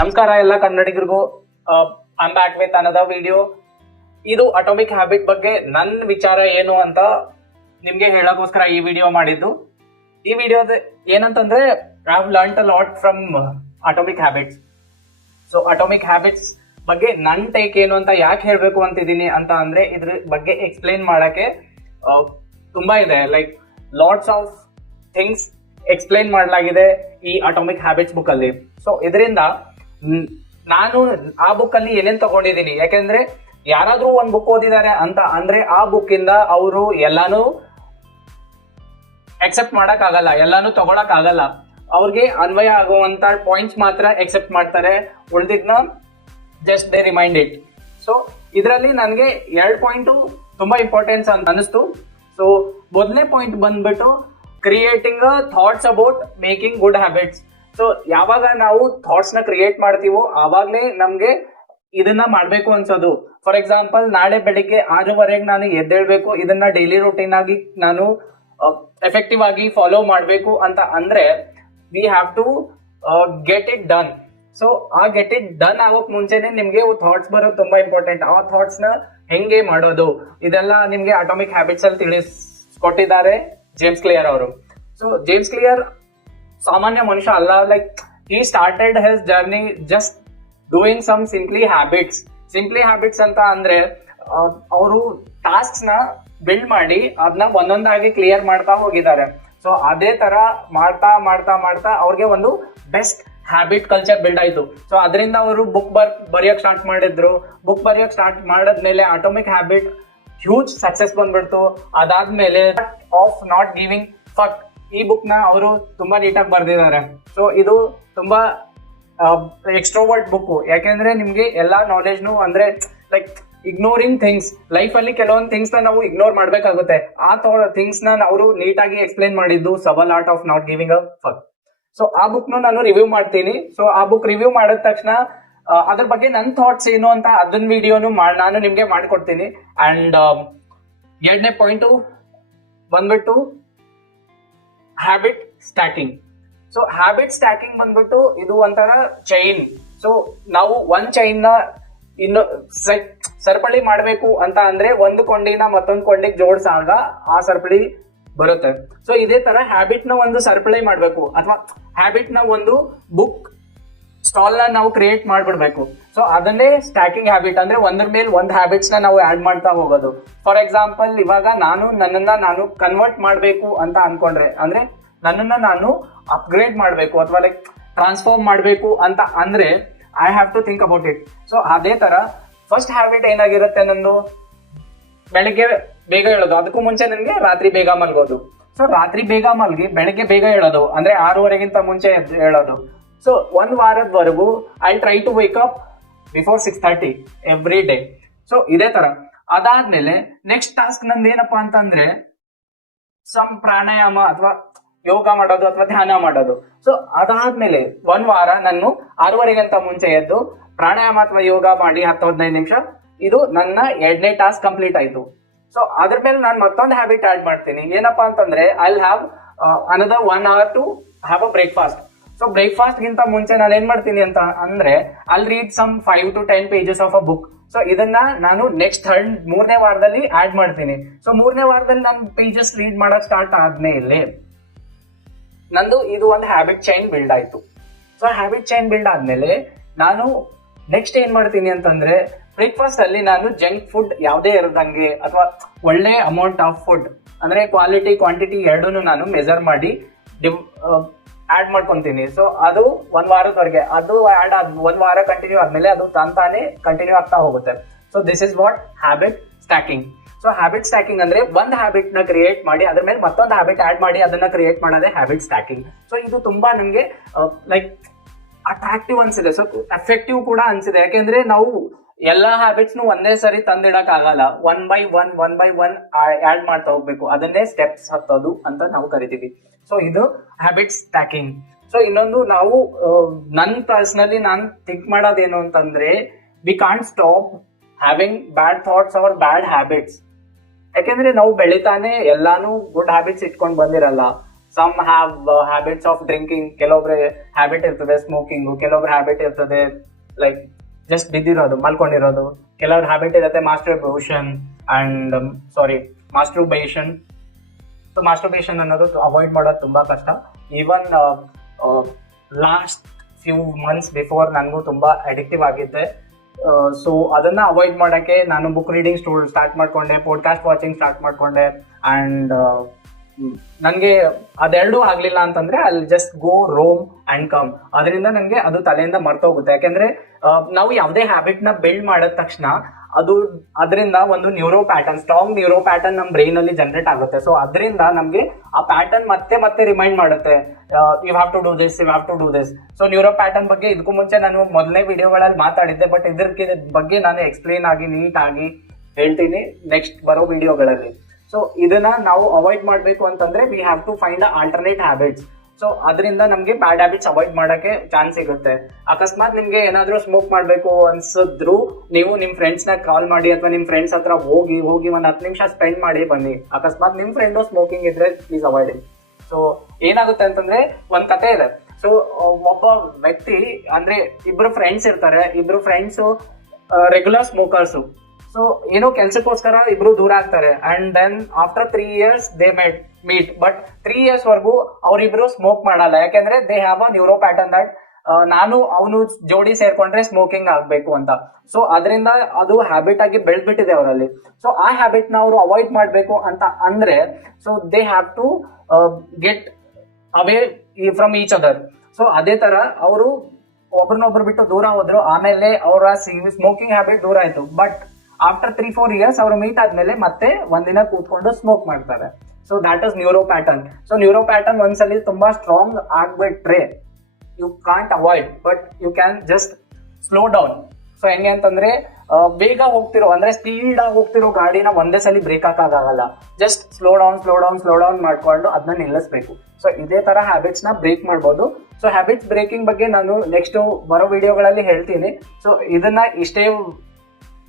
ನಮಸ್ಕಾರ ಎಲ್ಲ ಕನ್ನಡಿಗರಿಗೂ. I back with another video. ಇದು ಅಟೋಮಿಕ್ ಹ್ಯಾಬಿಟ್ ಬಗ್ಗೆ ನನ್ನ ವಿಚಾರ ಏನು ಅಂತ ನಿಮ್ಗೆ ಹೇಳೋಕ್ಕೋಸ್ಕರ ಈ ವಿಡಿಯೋ ಮಾಡಿದ್ದು. ಈ ವಿಡಿಯೋದ ಏನಂತಂದ್ರೆ I have learned a lot from atomic habits. So atomic habits ಬಗ್ಗೆ ನನ್ನ ಟೇಕ್ ಏನು ಅಂತ ಯಾಕೆ ಹೇಳಬೇಕು ಅಂತಿದ್ದೀನಿ ಅಂತ ಅಂದ್ರೆ ಇದ್ರ ಬಗ್ಗೆ ಎಕ್ಸ್ಪ್ಲೈನ್ ಮಾಡಕ್ಕೆ ತುಂಬಾ ಇದೆ. Like lots of things explain ಮಾಡಲಾಗಿದೆ ಈ ಅಟೋಮಿಕ್ ಹ್ಯಾಬಿಟ್ಸ್ ಬುಕ್ ಅಲ್ಲಿ. ಸೊ ಇದರಿಂದ ನಾನು ಆ ಬುಕ್ ಅಲ್ಲಿ ಏನೇನ್ ತಗೊಂಡಿದ್ದೀನಿ, ಯಾಕೆಂದ್ರೆ ಯಾರಾದ್ರೂ ಒಂದ್ ಬುಕ್ ಓದಿದ್ದಾರೆ ಅಂತ ಅಂದ್ರೆ ಆ ಬುಕ್ ಇಂದ ಅವರು ಎಲ್ಲಾನು ಎಕ್ಸೆಪ್ಟ್ ಮಾಡಕ್ ಆಗಲ್ಲ, ಎಲ್ಲಾನು ತಗೊಳಕ್ ಆಗಲ್ಲ. ಅವ್ರಿಗೆ ಅನ್ವಯ ಆಗುವಂತ ಪಾಯಿಂಟ್ಸ್ ಮಾತ್ರ ಎಕ್ಸೆಪ್ಟ್ ಮಾಡ್ತಾರೆ, ಉಳಿದಿದ್ನ just they remind it. So ಇದರಲ್ಲಿ ನನಗೆ 2 ಪಾಯಿಂಟು ತುಂಬಾ ಇಂಪಾರ್ಟೆನ್ಸ್ ಅಂತ ಅನಿಸ್ತು. ಸೊ ಮೊದಲನೇ ಪಾಯಿಂಟ್ ಬಂದ್ಬಿಟ್ಟು creating thoughts about making good habits. So ಯಾವಾಗ ನಾವು ಥಾಟ್ಸ್ ನ ಕ್ರಿಯೇಟ್ ಮಾಡ್ತೀವೋ ಆವಾಗ್ಲೇ ನಮ್ಗೆ ಇದನ್ನ ಮಾಡ್ಬೇಕು ಅನ್ಸೋದು. ಫಾರ್ ಎಕ್ಸಾಂಪಲ್, ನಾಳೆ ಬೆಳಿಗ್ಗೆ 6:30 ನಾನು ಎದ್ದೇಳ್ಬೇಕು, ಇದನ್ನ ಡೈಲಿ ರೂಟೀನ್ ಆಗಿ ನಾನು ಎಫೆಕ್ಟಿವ್ ಆಗಿ ಫಾಲೋ ಮಾಡ್ಬೇಕು ಅಂತ ಅಂದ್ರೆ we have to get it done. So ಆ ಗೆಟ್ ಇಟ್ ಡನ್ ಆಗೋಕ್ ಮುಂಚೆನೆ ನಿಮ್ಗೆ ಥಾಟ್ಸ್ ಬರೋದು ತುಂಬಾ ಇಂಪಾರ್ಟೆಂಟ್. ಆ ಥಾಟ್ಸ್ ನ ಹೆಂಗೆ ಮಾಡೋದು ಇದೆಲ್ಲ ನಿಮ್ಗೆ ಅಟೋಮಿಕ್ ಹ್ಯಾಬಿಟ್ಸ್ ಅಲ್ಲಿ ತಿಳಿಸ್ಕೊಟ್ಟಿದ್ದಾರೆ ಜೇಮ್ಸ್ ಕ್ಲಿಯರ್ ಅವರು. ಸೊ ಜೇಮ್ಸ್ ಕ್ಲಿಯರ್ ಸಾಮಾನ್ಯ ಮನುಷ್ಯ ಅಲ್ಲ. Like he started his journey just doing some simply habits. Simply habits ಅಂತ ಅಂದ್ರೆ ಅವರು ಟಾಸ್ಕ್ಸ್ ನ ಬಿಲ್ಡ್ ಮಾಡಿ ಅದನ್ನ ಒಂದೊಂದಾಗಿ ಕ್ಲಿಯರ್ ಮಾಡ್ತಾ ಹೋಗಿದ್ದಾರೆ. ಸೊ ಅದೇ ತರ ಮಾಡ್ತಾ ಮಾಡ್ತಾ ಮಾಡ್ತಾ ಅವ್ರಿಗೆ ಒಂದು ಬೆಸ್ಟ್ ಹ್ಯಾಬಿಟ್ ಕಲ್ಚರ್ ಬಿಲ್ಡ್ ಆಯ್ತು. ಸೊ ಅದರಿಂದ ಅವರು ಬುಕ್ ಬರೆಯಕ್ ಸ್ಟಾರ್ಟ್ ಮಾಡಿದ್ರು. ಬುಕ್ ಬರೆಯಕ್ ಸ್ಟಾರ್ಟ್ ಮಾಡಾದ್ಮೇಲೆ ಅಟೋಮಿಕ್ ಹ್ಯಾಬಿಟ್ ಹ್ಯೂಜ್ ಸಕ್ಸಸ್ ಬಂದ್ಬಿಡ್ತು. ಅದಾದ್ಮೇಲೆ ಆಫ್ ನಾಟ್ ಗಿವಿಂಗ್ ಫಕ್ ಈ ಬುಕ್ ನ ಅವರು ತುಂಬಾ ನೀಟಾಗಿ ಬರ್ದಿದ್ದಾರೆ. ಸೊ ಇದು ತುಂಬಾ ಎಕ್ಸ್ಟ್ರೋವರ್ಟ್ ಬುಕ್, ಯಾಕೆಂದ್ರೆ ನಿಮ್ಗೆ ಎಲ್ಲಾ ನಾಲೆಜ್ನು ಅಂದ್ರೆ ಲೈಕ್ ಇಗ್ನೋರಿಂಗ್ ಥಿಂಗ್ಸ್, ಲೈಫ್ ಅಲ್ಲಿ ಕೆಲವೊಂದು ಥಿಂಗ್ಸ್ ನ ನಾವು ಇಗ್ನೋರ್ ಮಾಡ್ಬೇಕಾಗುತ್ತೆ. ಆ ಥಿಂಗ್ಸ್ ನ ಅವರು ನೀಟಾಗಿ ಎಕ್ಸ್ಪ್ಲೈನ್ ಮಾಡಿದ್ದು subtle art of not giving a fuck. So ಆ ಬುಕ್ ನಾನು ರಿವ್ಯೂ ಮಾಡ್ತೀನಿ. ಸೊ ಆ ಬುಕ್ ರಿವ್ಯೂ ಮಾಡಿದ ತಕ್ಷಣ ಅದ್ರ ಬಗ್ಗೆ ನನ್ನ ಥಾಟ್ಸ್ ಏನು ಅಂತ ಅದನ್ನ ವಿಡಿಯೋನು ನಾನು ನಿಮ್ಗೆ ಮಾಡ್ಕೊಡ್ತೀನಿ. ಅಂಡ್ 2ನೇ ಪಾಯಿಂಟು ಬಂದ್ಬಿಟ್ಟು habit stacking. So habit stacking ಬಂದ್ಬಿಟ್ಟು ಇದು ಒಂಥರ ಚೈನ್. ಸೊ ನಾವು ಒಂದ್ ಚೈನ್ ನ ಇನ್ನು ಸರಪಳಿ ಮಾಡ್ಬೇಕು ಅಂತ ಅಂದ್ರೆ ಒಂದು ಕೊಂಡಿನ ಮತ್ತೊಂದು ಕೊಂಡಿಗೆ ಜೋಡ್ಸಾಗ ಆ ಸರಪಳಿ ಬರುತ್ತೆ. ಸೊ ಇದೇ ತರ ಹ್ಯಾಬಿಟ್ ನ ಒಂದು ಸರಪಳಿ ಮಾಡ್ಬೇಕು, ಅಥವಾ ಹ್ಯಾಬಿಟ್ ನ ಒಂದು ಬುಕ್ ಸ್ಟಾಲ್ ನ ನಾವು ಕ್ರಿಯೇಟ್ ಮಾಡ್ಬಿಡ್ಬೇಕು. ಸೊ ಅದನ್ನೇ ಸ್ಟ್ಯಾಕಿಂಗ್ ಹ್ಯಾಬಿಟ್ ಅಂದ್ರೆ ಒಂದ್ರ ಮೇಲೆ ಒಂದು ಹ್ಯಾಬಿಟ್ಸ್ ನ ನಾವು ಆಡ್ ಮಾಡ್ತಾ ಹೋಗೋದು. ಫಾರ್ ಎಕ್ಸಾಂಪಲ್, ಇವಾಗ ನನ್ನನ್ನ ನಾನು ಕನ್ವರ್ಟ್ ಮಾಡ್ಬೇಕು ಅಂತ ಅನ್ಕೊಂಡ್ರೆ, ಅಂದ್ರೆ ನನ್ನನ್ನ ನಾನು ಅಪ್ಗ್ರೇಡ್ ಮಾಡ್ಬೇಕು ಅಥವಾ ಲೈಕ್ ಟ್ರಾನ್ಸ್ಫಾರ್ಮ್ ಮಾಡ್ಬೇಕು ಅಂತ ಅಂದ್ರೆ I have to think about it. So ಅದೇ ತರ ಫಸ್ಟ್ ಹ್ಯಾಬಿಟ್ ಏನಾಗಿರುತ್ತೆ, ನಂದು ಬೆಳಗ್ಗೆ ಬೇಗ ಹೇಳೋದು. ಅದಕ್ಕೂ ಮುಂಚೆ ನನಗೆ ರಾತ್ರಿ ಬೇಗ ಮಲ್ಗೋದು. ಸೊ ರಾತ್ರಿ ಬೇಗ ಮಲ್ಗಿ ಬೆಳಗ್ಗೆ ಬೇಗ ಹೇಳೋದು, ಅಂದ್ರೆ 6:30ಗಿಂತ ಮುಂಚೆ ಹೇಳೋದು. ಸೊ 1 ವಾರದವರೆಗೂ I try to wake up before 6:30 every day. So ಇದೇ ತರ. ಅದಾದ್ಮೇಲೆ ನೆಕ್ಸ್ಟ್ ಟಾಸ್ಕ್ ನಂದು ಏನಪ್ಪಾ ಅಂತಂದ್ರೆ ಸಮ್ ಪ್ರಾಣಾಯಾಮ ಅಥವಾ ಯೋಗ ಮಾಡೋದು ಅಥವಾ ಧ್ಯಾನ ಮಾಡೋದು. ಸೊ ಅದಾದ್ಮೇಲೆ 1 ವಾರ ನಾನು 6:30ಗಿಂತ ಮುಂಚೆ ಎದ್ದು ಪ್ರಾಣಾಯಾಮ ಅಥವಾ ಯೋಗ ಮಾಡಿ 10-15 ನಿಮಿಷ, ಇದು ನನ್ನ 2ನೇ ಟಾಸ್ಕ್ ಕಂಪ್ಲೀಟ್ ಆಯ್ತು. ಸೊ ಅದ್ರ ಮೇಲೆ ನಾನು ಮತ್ತೊಂದು ಹ್ಯಾಬಿಟ್ ಆಡ್ ಮಾಡ್ತೀನಿ. ಏನಪ್ಪಾ ಅಂತಂದ್ರೆ I will have another 1 hour to have a breakfast. So breakfast ಗಿಂತ ಮುಂಚೆ ನಾನು ಏನ್ ಮಾಡ್ತೀನಿ ಅಂತ ಅಂದ್ರೆ I read some 5 to 10 pages of a book. So ಇದನ್ನ ನಾನು ನೆಕ್ಸ್ಟ್ 3ನೇ ವಾರದಲ್ಲಿ ಆಡ್ ಮಾಡ್ತೀನಿ. ಸೊ 3ನೇ ವಾರದಲ್ಲಿ ನಾನು ಪೇಜಸ್ ರೀಡ್ ಮಾಡಕ್ ಸ್ಟಾರ್ಟ್ ಆದ್ಮೇಲೆ ನಂದು ಇದು ಒಂದು ಹ್ಯಾಬಿಟ್ ಚೈನ್ ಬಿಲ್ಡ್ ಆಯ್ತು. ಸೊ ಹ್ಯಾಬಿಟ್ ಚೈನ್ ಬಿಲ್ಡ್ ಆದ್ಮೇಲೆ ನಾನು ನೆಕ್ಸ್ಟ್ ಏನ್ ಮಾಡ್ತೀನಿ ಅಂತಂದ್ರೆ ಬ್ರೇಕ್ಫಾಸ್ಟ್ ಅಲ್ಲಿ ನಾನು ಜಂಕ್ ಫುಡ್ ಯಾವುದೇ ಇರದಂಗೆ ಅಥವಾ ಒಳ್ಳೆ ಅಮೌಂಟ್ ಆಫ್ ಫುಡ್ ಅಂದ್ರೆ ಕ್ವಾಲಿಟಿ ಕ್ವಾಂಟಿಟಿ ಎರಡೂ ನಾನು ಮೆಜರ್ ಮಾಡಿ ಆಡ್ ಮಾಡ್ಕೊಂತೀನಿ. ಸೊ ಅದು 1 ವಾರದವರೆಗೆ, ಅದು ಆಡ್ 1 ವಾರ ಕಂಟಿನ್ಯೂ ಆದ್ಮೇಲೆ ಅದು ತಾನೇ ಕಂಟಿನ್ಯೂ ಆಗ್ತಾ ಹೋಗುತ್ತೆ. So this is what habit stacking. So habit stacking ಅಂದ್ರೆ ಒಂದ್ ಹ್ಯಾಬಿಟ್ ನ ಕ್ರಿಯೇಟ್ ಮಾಡಿ ಅದ್ರ ಮೇಲೆ ಮತ್ತೊಂದು ಹ್ಯಾಬಿಟ್ ಆಡ್ ಮಾಡಿ ಅದನ್ನ ಕ್ರಿಯೇಟ್ ಮಾಡೋದೇ ಹ್ಯಾಬಿಟ್ ಸ್ಟ್ಯಾಕಿಂಗ್. ಸೊ ಇದು ತುಂಬಾ ನಮ್ಗೆ ಲೈಕ್ ಅಟ್ರಾಕ್ಟಿವ್ ಅನ್ಸಿದೆ. ಸೊ ಎಫೆಕ್ಟಿವ್ ಕೂಡ ಅನ್ಸಿದೆ, ಯಾಕೆಂದ್ರೆ ನಾವು ಎಲ್ಲಾ ಹ್ಯಾಬಿಟ್ಸ್ ಒಂದೇ ಸರಿ ತಂದಿಡಕ್ ಆಗಲ್ಲ. 1 by 1 ಆಡ್ ಮಾಡ್ತಾ ಹೋಗ್ಬೇಕು. ಅದನ್ನೇ ಸ್ಟೆಪ್ಸ್ ಹತ್ತೋದು ಅಂತ ನಾವು ಕರಿತೀವಿ. ಸೊ ಇದು ಹ್ಯಾಬಿಟ್ ಸ್ಟ್ಯಾಕಿಂಗ್. ಸೊ ಇನ್ನೊಂದು ನಾವು ನನ್ ಪರ್ಸನಲಿ ನಾನ್ ಥಿಂಕ್ ಮಾಡೋದೇನು ಅಂತಂದ್ರೆ we can't stop having bad thoughts or bad habits. ಯಾಕೆಂದ್ರೆ ನಾವು ಬೆಳಿತಾನೆ ಎಲ್ಲಾನು ಗುಡ್ ಹ್ಯಾಬಿಟ್ಸ್ ಇಟ್ಕೊಂಡು ಬಂದಿರಲ್ಲ. Some have habits of drinking, ಕೆಲವೊಬ್ರೆ ಹ್ಯಾಬಿಟ್ ಇರ್ತದೆ ಸ್ಮೋಕಿಂಗ್, ಕೆಲವೊಬ್ರ ಹ್ಯಾಬಿಟ್ ಇರ್ತದೆ ಲೈಕ್ ಜಸ್ಟ್ ಬಿದ್ದಿರೋದು, ಮಲ್ಕೊಂಡಿರೋದು, ಕೆಲವ್ರ ಹ್ಯಾಬಿಟ್ ಇರುತ್ತೆ ಮಾಸ್ಟರ್ಬೇಷನ್. ಸೊ ಮಾಸ್ಟರ್ಬೇಷನ್ ಅನ್ನೋದು ಅವಾಯ್ಡ್ ಮಾಡೋದು ತುಂಬಾ ಕಷ್ಟ. Even last few months before ನನಗೂ ತುಂಬಾ ಅಡಿಕ್ಟಿವ್ ಆಗಿದ್ದೆ. ಸೊ ಅದನ್ನ ಅವಾಯ್ಡ್ ಮಾಡಕ್ಕೆ ನಾನು ಬುಕ್ ರೀಡಿಂಗ್ ಸ್ಟಾರ್ಟ್ ಮಾಡ್ಕೊಂಡೆ, ಪಾಡ್ಕಾಸ್ಟ್ ವಾಚಿಂಗ್ ಸ್ಟಾರ್ಟ್ ಮಾಡ್ಕೊಂಡೆ. ಅಂಡ್ ನನಗೆ ಅದೆರಡೂ ಆಗ್ಲಿಲ್ಲ ಅಂತಂದ್ರೆ ಅಲ್ಲಿ just go roam and come. ಅದರಿಂದ ನನಗೆ ಅದು ತಲೆಯಿಂದ ಮರ್ತೋಗುತ್ತೆ. ಯಾಕೆಂದ್ರೆ ನಾವು ಯಾವುದೇ ಹ್ಯಾಬಿಟ್ ನ ಬಿಲ್ಡ್ ಮಾಡಿದ ತಕ್ಷಣ ಅದರಿಂದ ಒಂದು ಸ್ಟ್ರಾಂಗ್ ನ್ಯೂರೋ ಪ್ಯಾಟರ್ನ್ ನಮ್ಮ ಬ್ರೈನ್ ಅಲ್ಲಿ ಜನರೇಟ್ ಆಗುತ್ತೆ. ಸೊ ಅದರಿಂದ ನಮ್ಗೆ ಆ ಪ್ಯಾಟರ್ನ್ ಮತ್ತೆ ರಿಮೈಂಡ್ ಮಾಡುತ್ತೆ, you have to do this. So neuro pattern ಬಗ್ಗೆ ಇದಕ್ಕೂ ಮುಂಚೆ ನಾನು ಮೊದಲನೇ ವಿಡಿಯೋಗಳಲ್ಲಿ ಮಾತಾಡಿದ್ದೆ, ಬಟ್ ಇದಕ್ಕೆ ಬಗ್ಗೆ ನಾನು ಎಕ್ಸ್ಪ್ಲೇನ್ ಆಗಿ ನೀಟ್ ಆಗಿ ಹೇಳ್ತೀನಿ ನೆಕ್ಸ್ಟ್ ಬರೋ ವಿಡಿಯೋಗಳಲ್ಲಿ. ಸೊ ಇದನ್ನ ನಾವು ಅವಾಯ್ಡ್ ಮಾಡಬೇಕು ಅಂತಂದ್ರೆ we have to find alternate habits. So ಅದರಿಂದ ನಮ್ಗೆ ಬ್ಯಾಡ್ ಹ್ಯಾಬಿಟ್ಸ್ ಅವಾಯ್ಡ್ ಮಾಡಕ್ಕೆ ಚಾನ್ಸ್ ಸಿಗುತ್ತೆ. ಅಕಸ್ಮಾತ್ ನಿಮ್ಗೆ ಏನಾದ್ರೂ ಸ್ಮೋಕ್ ಮಾಡ್ಬೇಕು ಅನ್ಸಿದ್ರು ನೀವು ನಿಮ್ ಫ್ರೆಂಡ್ಸ್ ನ ಕಾಲ್ ಮಾಡಿ ಅಥವಾ ನಿಮ್ ಫ್ರೆಂಡ್ಸ್ ಹತ್ರ ಹೋಗಿ ಒಂದ್ 10 ನಿಮಿಷ ಸ್ಪೆಂಡ್ ಮಾಡಿ ಬನ್ನಿ. ಅಕಸ್ಮಾತ್ ನಿಮ್ ಫ್ರೆಂಡ್ ಸ್ಮೋಕಿಂಗ್ ಇದ್ರೆ ಪ್ಲೀಸ್ ಅವಾಯ್ಡ್ ಇಟ್. ಸೊ ಏನಾಗುತ್ತೆ ಅಂತಂದ್ರೆ ಒಂದ್ ಕತೆ ಇದೆ. ಸೊ ಒಬ್ಬ ವ್ಯಕ್ತಿ ಅಂದ್ರೆ ಇಬ್ರು ಫ್ರೆಂಡ್ಸ್ ಇರ್ತಾರೆ, ಇಬ್ರು ಫ್ರೆಂಡ್ಸ್ ರೆಗ್ಯುಲರ್ ಸ್ಮೋಕರ್ಸ್. ಸೊ ಏನೋ ಕೆಲ್ಸಕ್ಕೋಸ್ಕರ ಇಬ್ರು ದೂರ ಆಗ್ತಾರೆ. And then after 3 years they meet. But 3 years ವರ್ಗೂ ಅವ್ರಿಬ್ರು ಸ್ಮೋಕ್ ಮಾಡಲ್ಲ. ಯಾಕೆಂದ್ರೆ they have a neuro pattern that ನಾನು ಅವನು ಜೋಡಿ ಸೇರ್ಕೊಂಡ್ರೆ ಸ್ಮೋಕಿಂಗ್ ಆಗ್ಬೇಕು ಅಂತ. ಸೊ ಅದರಿಂದ ಅದು ಹ್ಯಾಬಿಟ್ ಆಗಿ ಬೆಳೆದ್ಬಿಟ್ಟಿದೆ ಅವರಲ್ಲಿ. ಸೊ ಆ ಹ್ಯಾಬಿಟ್ ನ ಅವರು ಅವಾಯ್ಡ್ ಮಾಡ್ಬೇಕು ಅಂತ ಅಂದ್ರೆ so they have to get away from each other. So ಅದೇ ತರ ಅವರು ಒಬ್ರನ್ನೊಬ್ರು ಬಿಟ್ಟು ದೂರ ಹೋದ್ರು. ಆಮೇಲೆ ಅವರ ಸ್ಮೋಕಿಂಗ್ ಹ್ಯಾಬಿಟ್ ದೂರ ಆಯ್ತು. ಬಟ್ ಆಫ್ಟರ್ 3-4 years ಅವರು ಮೀಟ್ ಆದ್ಮೇಲೆ ಮತ್ತೆ ಒಂದಿನ ಕೂತ್ಕೊಂಡು ಸ್ಮೋಕ್ ಮಾಡ್ತಾರೆ. So that is neuro pattern. So neuro pattern ಒಂದ್ಸಲಿ ತುಂಬಾ ಸ್ಟ್ರಾಂಗ್ ಆಗ್ಬಿಟ್ರೆ you can't avoid, but you can just slow down. So ಹೆಂಗೆ ಅಂತಂದ್ರೆ ಬೇಗ ಹೋಗ್ತಿರೋ ಅಂದ್ರೆ ಸ್ಪೀಡ್ ಆಗಿ ಹೋಗ್ತಿರೋ ಗಾಡಿನ ಒಂದೇ ಸಲ ಬ್ರೇಕ್ ಹಾಕಾಗಲ್ಲ. ಜಸ್ಟ್ ಸ್ಲೋ ಡೌನ್ ಮಾಡ್ಕೊಂಡು ಅದನ್ನ ನಿಲ್ಲಿಸ್ಬೇಕು. ಸೊ ಇದೇ ತರ ಹ್ಯಾಬಿಟ್ಸ್ ನ ಬ್ರೇಕ್ ಮಾಡ್ಬೋದು. ಸೊ ಹ್ಯಾಬಿಟ್ಸ್ ಬ್ರೇಕಿಂಗ್ ಬಗ್ಗೆ ನಾನು ನೆಕ್ಸ್ಟ್ ಬರೋ ವಿಡಿಯೋಗಳಲ್ಲಿ ಹೇಳ್ತೀನಿ. ಸೊ ಇದನ್ನ ಇಷ್ಟೇ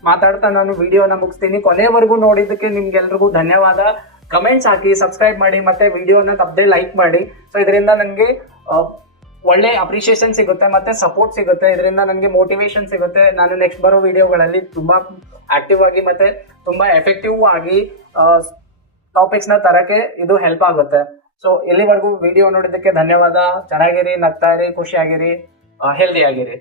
ಮಾತಾಡ್ತಾ ನಾನು ವಿಡಿಯೋನ ಮುಗಿಸ್ತೀನಿ. ಕೊನೆವರೆಗೂ ನೋಡಿದ್ದಕ್ಕೆ ನಿಮ್ಗೆಲ್ರಿಗೂ ಧನ್ಯವಾದ. ಕಮೆಂಟ್ಸ್ ಹಾಕಿ, ಸಬ್ಸ್ಕ್ರೈಬ್ ಮಾಡಿ, ಮತ್ತೆ ವಿಡಿಯೋನ ತಪ್ಪದೆ ಲೈಕ್ ಮಾಡಿ. ಸೊ ಇದರಿಂದ ನನಗೆ ಒಳ್ಳೆ ಅಪ್ರಿಷಿಯೇಷನ್ ಸಿಗುತ್ತೆ, ಮತ್ತೆ ಸಪೋರ್ಟ್ ಸಿಗುತ್ತೆ. ಇದರಿಂದ ನನಗೆ ಮೋಟಿವೇಶನ್ ಸಿಗುತ್ತೆ. ನಾನು ನೆಕ್ಸ್ಟ್ ಬರೋ ವಿಡಿಯೋಗಳಲ್ಲಿ ತುಂಬಾ ಆಕ್ಟಿವ್ ಆಗಿ ಮತ್ತೆ ತುಂಬಾ ಎಫೆಕ್ಟಿವ್ ಆಗಿ ಟಾಪಿಕ್ಸ್ ನ ತರಕ್ಕೆ ಇದು ಹೆಲ್ಪ್ ಆಗುತ್ತೆ. ಸೊ ಇಲ್ಲಿವರೆಗೂ ವಿಡಿಯೋ ನೋಡಿದ್ದಕ್ಕೆ ಧನ್ಯವಾದ. ಚೆನ್ನಾಗಿರಿ, ನಗ್ತಾ ಇರಿ, ಖುಷಿಯಾಗಿರಿ, ಹೆಲ್ದಿ ಆಗಿರಿ.